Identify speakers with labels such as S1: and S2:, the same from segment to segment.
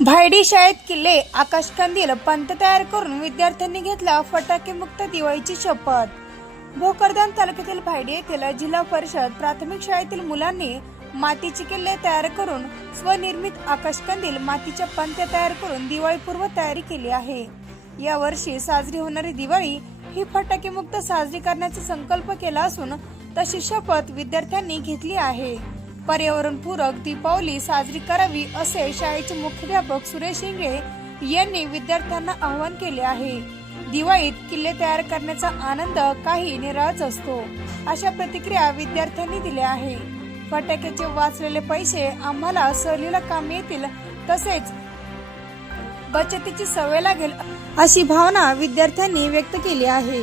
S1: भायडी शाळेत किल्ले आकाशकंदील पंत तयार करून विद्यार्थ्यांनी घेतला फटाकेमुक्त दिवाळीची शपथ. भोकरदान तालुक्यातील भायडी येथील जिल्हा परिषद प्राथमिक शाळेतील मुलांनी मातीचे किल्ले तयार करून स्वनिर्मित आकाशकंदील मातीच्या पंत तयार करून दिवाळीपूर्व तयारी केली आहे. या वर्षी साजरी होणारी दिवाळी ही फटाकेमुक्त साजरी करण्याचा संकल्प केला असून तशी शपथ विद्यार्थ्यांनी घेतली आहे. पर्यावरणपूरक दीपावली साजरी करावी असे शाळेचे मुख्याध्यापक सुरेश इंगळे यांनी विद्यार्थ्यांना आवाहन केले आहे. दिवाळीत किल्ले तयार करण्याचा आनंद काही निराळच असतो अशा प्रतिक्रिया विद्यार्थ्यांनी दिल्या आहे. फटाक्याचे वाचलेले पैसे आम्हाला सहलीला काम येतील तसेच बचतीची सवय लागेल अशी भावना विद्यार्थ्यांनी व्यक्त केली आहे.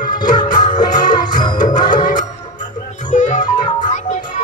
S2: या काकड्या